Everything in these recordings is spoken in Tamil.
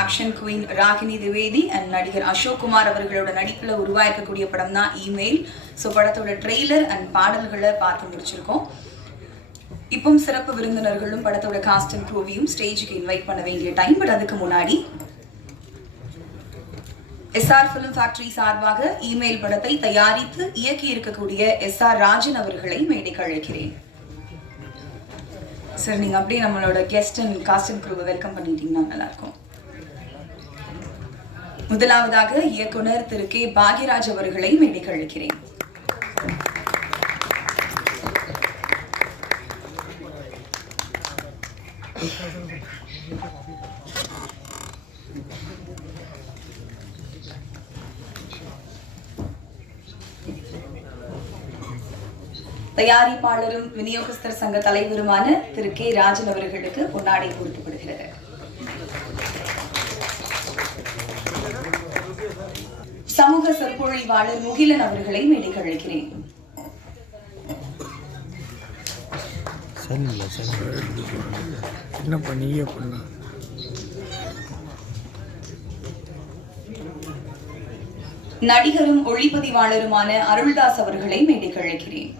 Action queen Ragini Dwivedi and நடிகர் அசோக் குமார் அவர்களோட நடிப்பில் உருவாக்கக்கூடிய படம் தான் இமெயில். ஸோ படத்தோட ட்ரெய்லர் அண்ட் பாடல்களை பார்த்து முடிச்சிருக்கோம். இப்போ சிறப்பு விருந்தினர்களும் படத்தோட காஸ்ட் அண்ட் க்ரூவையும் ஸ்டேஜுக்கு இன்வைட் பண்ண வேண்டிய டைம். பட் அதுக்கு முன்னாடி SR ஃபிலிம் ஃபேக்டரி சார்பாக இமெயில் படத்தை தயாரித்து இயக்கி இருக்கக்கூடிய SR ராஜன் அவர்களை மேடைக்கு அழைக்கிறேன். சார், நீங்க அப்படியே நம்மளோட கெஸ்ட் அண்ட் காஸ்ட் அண்ட் க்ரூவை வெல்கம் பண்ணிட்டீங்கன்னா நல்லா இருக்கும். முதலாவதாக இயக்குனர் திரு K. பாக்யராஜ் அவர்களை மேடைக்கு அழைக்கிறேன். தயாரிப்பாளரும் விநியோகஸ்தர் சங்க தலைவருமான திரு K. ராஜன் அவர்களுக்கு பொன்னாடை கொடுக்கப்படுகிறது. சமூக சொற்பொழிவாளர் முகிலன் அவர்களை மேடைக்கு அழைக்கிறேன். நடிகரும் ஒளிப்பதிவாளருமான அருள்தாஸ் அவர்களை மேடைக்கு அழைக்கிறேன்.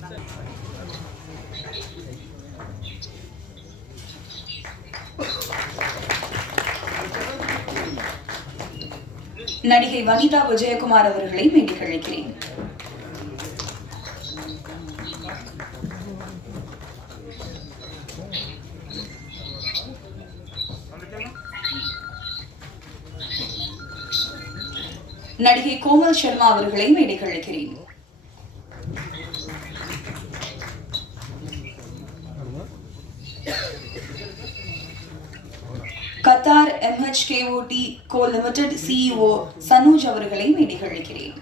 நடிகை வனிதா விஜயகுமார் அவர்களை மேடைக்கு அழைக்கிறேன். நடிகை கோமல் சர்மா அவர்களை மேடைக்கு அழைக்கிறேன். Qatar MHKOT Co Limited CEO சனூஜ் அவர்களை மேடைக்கு அழைக்கிறேன்.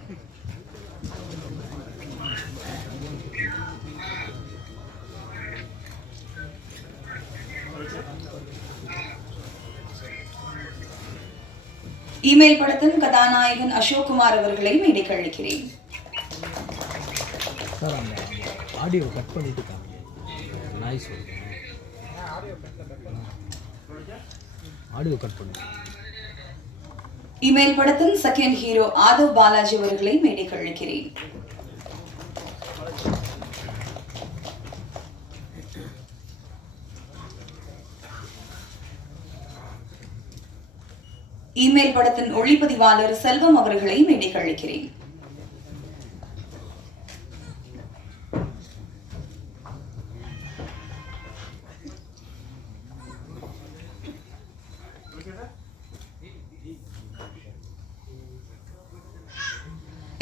இமெயில் படத்தின் கதாநாயகன் அசோக் குமார் அவர்களை மேடைக்கு அழைக்கிறேன். இமெயில் படத்தின் செகண்ட் ஹீரோ ஆதவ் பாலாஜி அவர்களை மேடைக்கு அழைக்கிறேன். இமெயில் படத்தின் ஒளிப்பதிவாளர் செல்வம் அவர்களை மேடைக்கு அழைக்கிறேன்.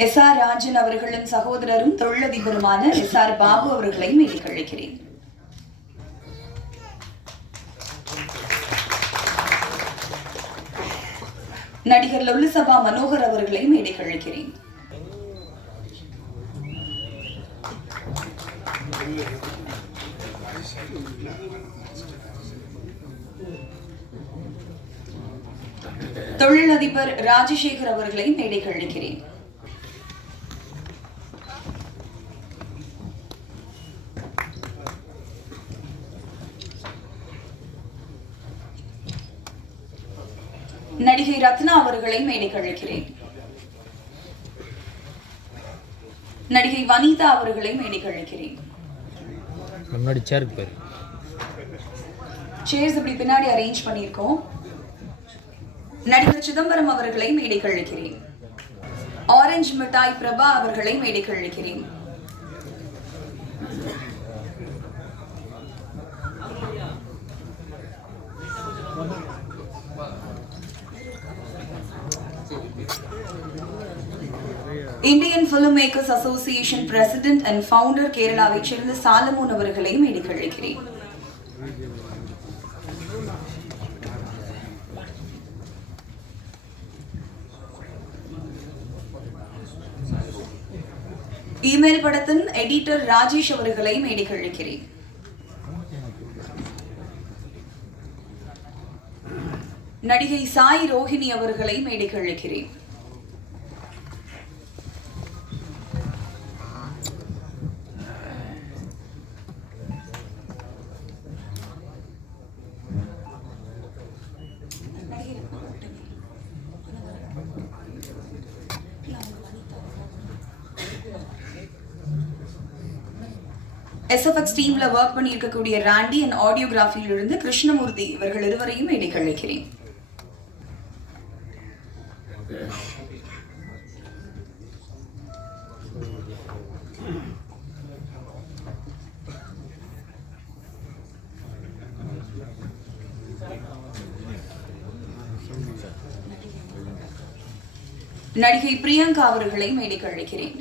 SR ராஜன் அவர்களின் சகோதரரும் தொழிலதிபருமான SR பாபு அவர்களை மேடைக்கு அழைக்கிறேன். நடிகர் லொல்லிசபா மனோகர் அவர்களை மேடைக்கு அழைக்கிறேன். தொழிலதிபர் ராஜசேகர் அவர்களை மேடைக்கு அழைக்கிறேன். நடிகை ரத்னா அவர்களை மேடைக்கு அழைக்கிறேன். நடிகை வனிதா அவர்களை மேடைக்கு அழைக்கிறேன். சேர்ஸ் அப்படி பின்னாடி அரேஞ்ச் பண்ணியிருக்கோம். நடிகர் சிதம்பரம் அவர்களை மேடைக்கு அழைக்கிறேன். ஆரஞ்சு மிட்டாய் பிரபா அவர்களை மேடைக்கு அழைக்கிறேன். Indian film makers association president and founder கேரளாவைச் சேர்ந்த சாலமோன் அவர்களை மேடைக்கு அழைக்கிறேன். இமெயில் படத்தின் எடிட்டர் ராஜேஷ் அவர்களை மேடைக்கு அழைக்கிறேன். நடிகை சாய் ரோஹிணி அவர்களை மேடைக்கு அழைக்கிறேன். SFX டீம்ல ஒர்க் பண்ணியிருக்கக்கூடிய ராண்டி அண்ட் ஆடியோகிராஃபியிலிருந்து கிருஷ்ணமூர்த்தி இவர்கள் இருவரையும் இடைக்கு அழைக்கிறேன். நடிகை பிரியங்கா அவர்களை மேடைக்கு அழைக்கிறேன்.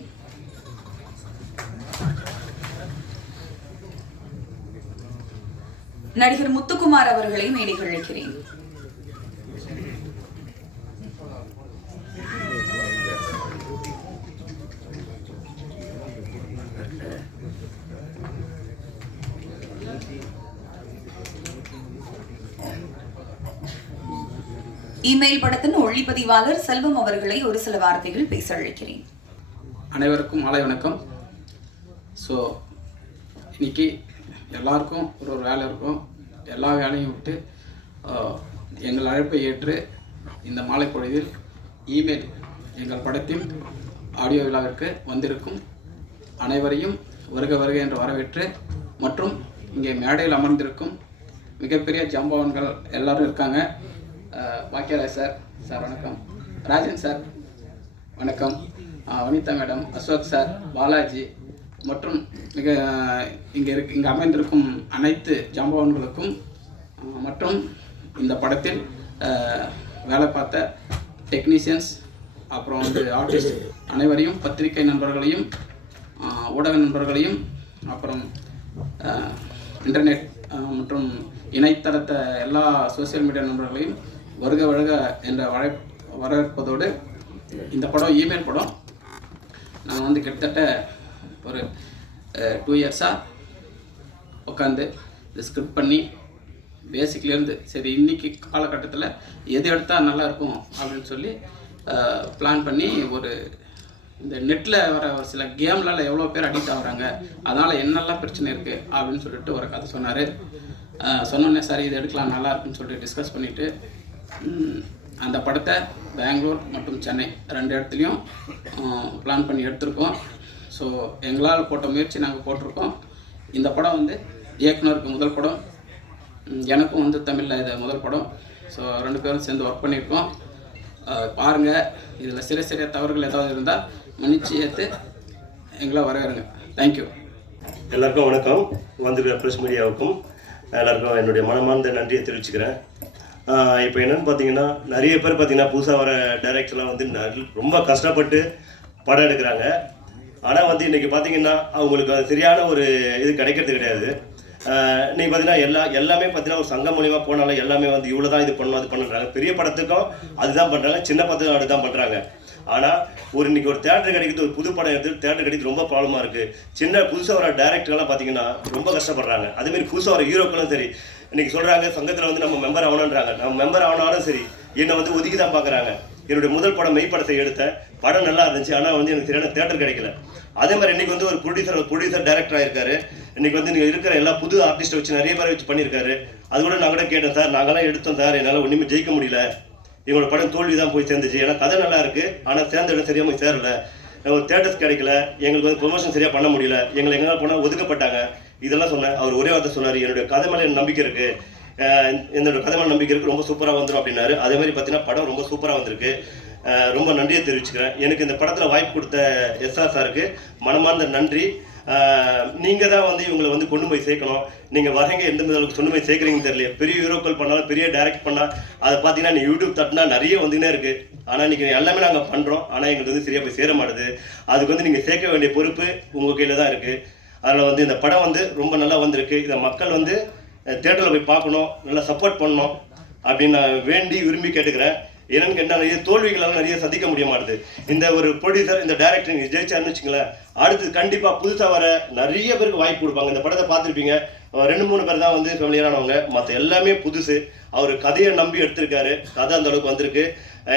நடிகர் முத்துக்குமார் அவர்களை மேடைக்கு அழைக்கிறேன். இமெயில் படத்தின் ஒளிப்பதிவாளர் செல்வம் அவர்களை ஒரு சில வார்த்தைகள் பேச அழைக்கிறேன். அனைவருக்கும் மாலை வணக்கம். ஸோ இன்னைக்கு எல்லாருக்கும் ஒரு வேலை இருக்கும். எல்லா வேலையும் விட்டு எங்கள் அழைப்பை ஏற்று இந்த மாலை பொழுதில் இமெயில் எங்கள் படத்தின் ஆடியோ விழாவிற்கு வந்திருக்கும் அனைவரையும் வருக வருக என்று வரவேற்று, மற்றும் இங்கே மேடையில் அமர்ந்திருக்கும் மிகப்பெரிய ஜாம்பவான்கள் எல்லாரும் இருக்காங்க. பாக்கியராஜ் சார் வணக்கம். ராஜன் சார் வணக்கம். வனிதா மேடம், அசோக் சார், பாலாஜி மற்றும் இங்கே அமைந்திருக்கும் அனைத்து ஜாம்பவான்களுக்கும் மற்றும் இந்த படத்தில் வேலை பார்த்த டெக்னீஷியன்ஸ், அப்புறம் ஆர்டிஸ்ட் அனைவரையும், பத்திரிகை நண்பர்களையும், ஊடக நண்பர்களையும், அப்புறம் இன்டர்நெட் மற்றும் இணையதளத்தை எல்லா சோசியல் மீடியா நண்பர்களையும் வருக வருக என்ற வரவேற்பதோடு, இந்த படம் இமெயில் படம். நான் கிட்டத்தட்ட ஒரு 2 இயர்ஸாக உட்காந்து இது ஸ்கிரிப்ட் பண்ணி பேசிக்லேருந்து சரி இன்றைக்கி காலகட்டத்தில் எது எடுத்தால் நல்லாயிருக்கும் அப்படின்னு சொல்லி பிளான் பண்ணி, ஒரு இந்த நெட்டில் வர ஒரு சில கேம்லாம் எவ்வளோ பேர் அடிக்ட் ஆகுறாங்க, அதனால் என்னெல்லாம் பிரச்சனை இருக்குது அப்படின்னு சொல்லிட்டு ஒரு கதை சொன்னார். சொன்னோன்னே சார் இது எடுக்கலாம் நல்லா இருக்குன்னு சொல்லிட்டு டிஸ்கஸ் பண்ணிவிட்டு அந்த படத்தை பெங்களூர் மற்றும் சென்னை 2 இடத்துலையும் பிளான் பண்ணி எடுத்திருக்கோம். ஸோ எங்களால் போட்ட முயற்சி நாங்கள் போட்டிருக்கோம். இந்த படம் இயக்குனருக்கு முதல் படம், எனக்கும் தமிழில் இது முதல் படம். ஸோ 2 பேரும் சேர்ந்து ஒர்க் பண்ணியிருக்கோம். பாருங்கள், இதில் சிறிய தவறுகள் ஏதாவது இருந்தால் மன்னிச்சு ஏற்று எங்களை வரவேறுங்க. தேங்க்யூ. எல்லாருக்கும் வணக்கம். வந்திருக்கிற ப்ரெஸ் மீடியாவுக்கும் எல்லாருக்கும் என்னுடைய மனமார்ந்த நன்றியை தெரிவிச்சுக்கிறேன். இப்போ என்னென்னு பார்த்தீங்கன்னா, நிறைய பேர் பார்த்தீங்கன்னா புதுசாக வர டைரக்டர்லாம் ரொம்ப கஷ்டப்பட்டு படம் எடுக்கிறாங்க. ஆனால் இன்றைக்கி பார்த்தீங்கன்னா அவங்களுக்கு அது சரியான ஒரு இது கிடைக்கிறது கிடையாது. இன்றைக்கி பார்த்தீங்கன்னா எல்லாமே பார்த்தீங்கன்னா ஒரு சங்கம் மூலியமாக போனாலும் எல்லாமே இவ்வளோ தான் இது பண்ணணும் அது பண்ணுறாங்க. பெரிய படத்துக்கும் அதுதான் பண்ணுறாங்க, சின்ன படத்துக்கும் அதுதான் பண்ணுறாங்க. ஆனால் இன்றைக்கி ஒரு தேட்டர் கிடைக்கிறது, ஒரு புது படம் எடுத்து தேட்டர் கிடைக்கிறது ரொம்ப ப்ராப்ளமாக இருக்குது. புதுசாக வர டேரக்டர்லாம் பார்த்தீங்கன்னா ரொம்ப கஷ்டப்படுறாங்க. அதேமாரி புதுசாக வர ஹீரோக்களும் சரி, இன்றைக்கி சொல்கிறாங்க சங்கத்தில் நம்ம மெம்பர் ஆகணுன்றாங்க. நம்ம மெம்பர் ஆனாலும் சரி என்னை ஒதுக்கி தான் பார்க்குறாங்க. என்னுடைய முதல் படம் மெய்ப்படத்தை எடுத்த படம் நல்லா இருந்துச்சு, ஆனால் எனக்கு சரியான தேட்டர் கிடைக்கல. அதே மாதிரி இன்றைக்கி ஒரு ப்ரொடியூசர் டைரக்டர் ஆகிருக்காரு. இன்றைக்கி நீங்கள் இருக்கிற எல்லா புது ஆர்டிஸ்ட்டை வச்சு நிறைய பேரை வச்சு பண்ணியிருக்காரு. அது கூட நான் கூட கேட்டேன், சார் நாங்களாம் எடுத்தோம் சார், என்னால் ஒன்றுமே ஜெயிக்க முடியல, எங்களோட படம் தோல்வி தான் போய் சேர்ந்துச்சு. ஏன்னா கதை நல்லா இருக்குது, ஆனால் சேர்ந்த இடம் சரியாக போய் சேரல, ஒரு தேட்டர்ஸ் கிடைக்கல, எங்களுக்கு ப்ரொமோஷன் சரியாக பண்ண முடியல, எங்களை எங்கேனா போனால் ஒதுக்கப்பட்டாங்க. இதெல்லாம் சொன்னேன். அவர் ஒரே வார்த்தை சொன்னார், என்னுடைய கதை மேலே நம்பிக்கை இருக்குது, என்னோட கதை மேலே நம்பிக்கை இருக்குது, ரொம்ப சூப்பராக வந்துடும் அப்படின்னாரு. அதே மாதிரி பார்த்தீங்கன்னா படம் ரொம்ப சூப்பராக வந்திருக்கு. ரொம்ப நன்றியை தெரிவிச்சுக்கிறேன். எனக்கு இந்த படத்தில் வாய்ப்பு கொடுத்த SR சாருக்கு மனமார்ந்த நன்றி. நீங்கள் தான் இவங்களை கொண்டு போய் சேர்க்கணும். நீங்கள் வரீங்க, எந்த அளவுக்கு கொண்டு போய் சேர்க்குறீங்கன்னு தெரியல. பெரிய ஹீரோக்கள் பண்ணாலும் பெரிய டைரக்ட் பண்ணால் அதை பார்த்தீங்கன்னா நீ யூடியூப் தட்டினா நிறைய வந்துன்னே இருக்குது. ஆனால் இன்றைக்கி எல்லாமே நாங்கள் பண்ணுறோம், ஆனால் எங்களுக்கு சரியாக போய் சேர மாட்டுது. அதுக்கு நீங்கள் சேர்க்க வேண்டிய பொறுப்பு உங்கள் கையில் தான் இருக்குது. அதில் இந்த படம் ரொம்ப நல்லா வந்திருக்கு. இதை மக்கள் தேட்டரில் போய் பார்க்கணும், நல்லா சப்போர்ட் பண்ணணும் அப்படின்னு நான் வேண்டி விரும்பி கேட்டுக்கிறேன். என்னன்னு கேட்டால் நிறைய தோல்விகளெல்லாம் நிறைய சந்திக்க முடிய மாட்டுது. இந்த ஒரு ப்ரொடியூசர், இந்த டைரக்டர் நீங்கள் ஜெயிச்சாருன்னு வச்சுங்களேன், அடுத்து கண்டிப்பாக புதுசாக வர நிறைய பேருக்கு வாய்ப்பு கொடுப்பாங்க. இந்த படத்தை பார்த்துருப்பீங்க, 2-3 பேர் தான் ஃபெமிலியரானவங்க, மற்ற எல்லாமே புதுசு. அவர் கதையை நம்பி எடுத்திருக்காரு, கதை அந்த அளவுக்கு வந்திருக்கு.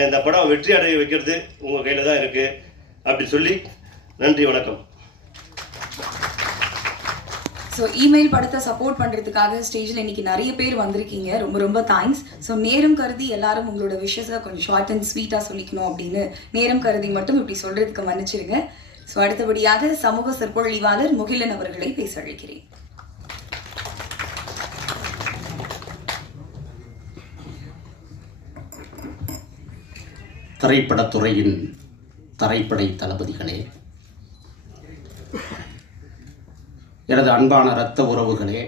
இந்த படம் வெற்றி அடைய வைக்கிறது உங்கள் கையில் தான் இருக்குது அப்படி சொல்லி நன்றி, வணக்கம். ஸோ இமெயில் படத்தை சப்போர்ட் பண்ணுறதுக்காக ஸ்டேஜில் இன்னைக்கு நிறைய பேர் வந்திருக்கீங்க, ரொம்ப ரொம்ப தேங்க்ஸ். ஸோ நேரம் கருதி எல்லாரும் உங்களோட விஷயத்தை கொஞ்சம் ஷார்ட் அண்ட் ஸ்வீட்டாக சொல்லிக்கணும் அப்படின்னு நேரம் கருதி மட்டும் இப்படி சொல்கிறதுக்கு மன்னிச்சிருங்க. ஸோ அடுத்தபடியாக சமூக சொற்பொழிவாளர் முகிலன் அவர்களை பேச அழைக்கிறேன். திரைப்படத்துறையின் தரைப்படை தளபதிகளே, எனது அன்பான இரத்த உறவுகளே,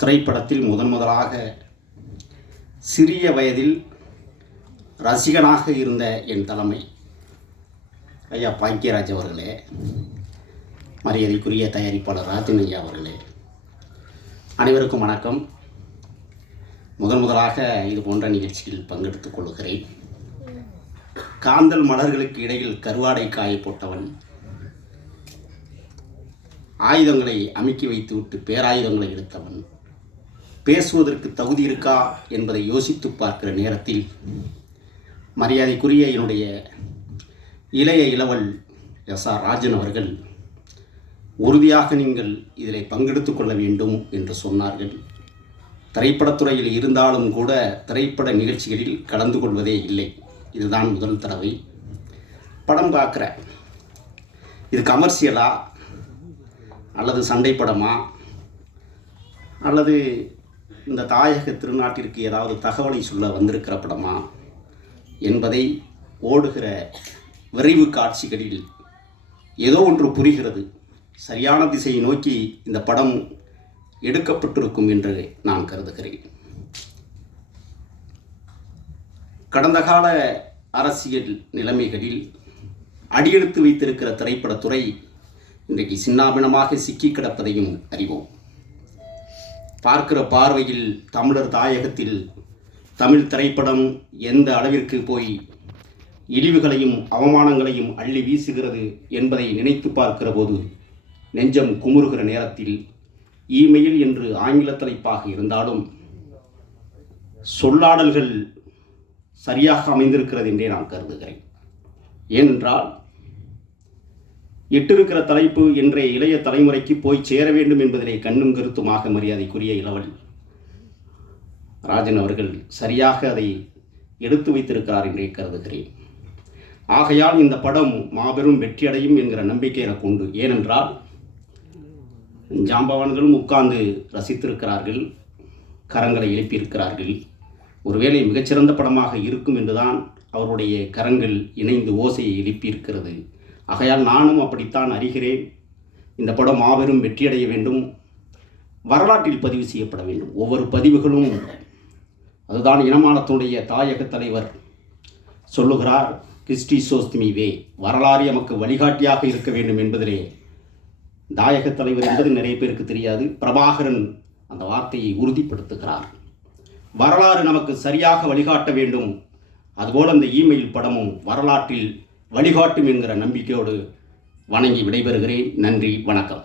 திரைப்படத்தில் முதலாக சிறிய வயதில் ரசிகனாக இருந்த என் தலைமை ஐயா பாக்கியராஜ் அவர்களே, மரியாதைக்குரிய தயாரிப்பாளர் ராஜன் ஐயா அவர்களே, அனைவருக்கும் வணக்கம். முதலாக இது போன்ற நிகழ்ச்சியில் பங்கெடுத்துக் கொள்கிறேன். காந்தல் மலர்களுக்கு இடையில் கருவாடை காய போட்டவன், ஆயுதங்களை அமுக்கி வைத்துவிட்டு பேராயுதங்களை எடுத்தவன், பேசுவதற்கு தகுதி இருக்கா என்பதை யோசித்து பார்க்கிற நேரத்தில் மரியாதைக்குரிய என்னுடைய இளைய இளவல் எஸ்.ஆர். ராஜன் அவர்கள் உறுதியாக நீங்கள் இதில் பங்கெடுத்து கொள்ள வேண்டும் என்று சொன்னார்கள். திரைப்படத்துறையில் இருந்தாலும் கூட திரைப்பட நிகழ்ச்சிகளில் கலந்து கொள்வதே இல்லை. இதுதான் முதல் தடவை படம் பார்க்குறேன். இது கமர்ஷியலா அல்லது சண்டை படமா அல்லது இந்த தாயக திருநாட்டிற்கு ஏதாவது தகவலை சொல்ல வந்திருக்கிற படமா என்பதை ஓடுகிற விரைவு காட்சிகளில் ஏதோ ஒன்று புரிகிறது. சரியான திசையை நோக்கி இந்த படம் எடுக்கப்பட்டிருக்கும் என்று நான் கருதுகிறேன். கடந்த கால அரசியல் நிலைமைகளில் அடியெடுத்து வைத்திருக்கிற திரைப்படத்துறை இன்றைக்கு சின்னாபின்னமாக சிக்கி கிடப்பதையும் அறிவோம். பார்க்கிற பார்வையில் தமிழர் தாயகத்தில் தமிழ் திரைப்படம் எந்த அளவிற்கு போய் இழிவுகளையும் அவமானங்களையும் அள்ளி வீசுகிறது என்பதை நினைத்து பார்க்கிற போது நெஞ்சம் குமுறுகிற நேரத்தில் இமெயில் என்று ஆங்கில தலைப்பாக இருந்தாலும் சொல்லாடல்கள் சரியாக அமைந்திருக்கிறது என்றே நான் கருதுகிறேன். ஏனென்றால் இட்டிருக்கிற தலைப்பு இன்றைய இளைய தலைமுறைக்கு போய் சேர வேண்டும் என்பதிலே கண்ணும் கருத்துமாக மரியாதைக்குரிய இளவல் ராஜன் அவர்கள் சரியாக அதை எடுத்து வைத்திருக்கிறார் என்றே கருதுகிறேன். ஆகையால் இந்த படம் மாபெரும் வெற்றியடையும் என்கிற நம்பிக்கை எனக்கு உண்டு. ஏனென்றால் ஜாம்பவான்களும் உட்கார்ந்து ரசித்திருக்கிறார்கள், கரங்களை எழுப்பியிருக்கிறார்கள். ஒருவேளை மிகச்சிறந்த படமாக இருக்கும் என்றுதான் அவருடைய கரங்கள் இணைந்து ஓசையை எழுப்பியிருக்கிறது. ஆகையால் நானும் அப்படித்தான் அறிகிறேன். இந்த படம் மாபெரும் வெற்றியடைய வேண்டும், வரலாற்றில் பதிவு செய்யப்பட வேண்டும். ஒவ்வொரு பதிவுகளும் அதுதான் இனமானத்தினுடைய தாயக தலைவர் சொல்லுகிறார், கிறிஸ்டி சோஸ்திமி வே, வரலாறு நமக்கு வழிகாட்டியாக இருக்க வேண்டும் என்பதிலே தாயக தலைவர் என்பது நிறைய பேருக்கு தெரியாது. பிரபாகரன் அந்த வார்த்தையை உறுதிப்படுத்துகிறார். வரலாறு நமக்கு சரியாக வழிகாட்ட வேண்டும். அதுபோல் அந்த இமெயில் படமும் வரலாற்றில் வழிகாட்டும் என்கிற நம்பிக்கையோடு வணங்கி விடைபெறுகிறேன். நன்றி, வணக்கம்.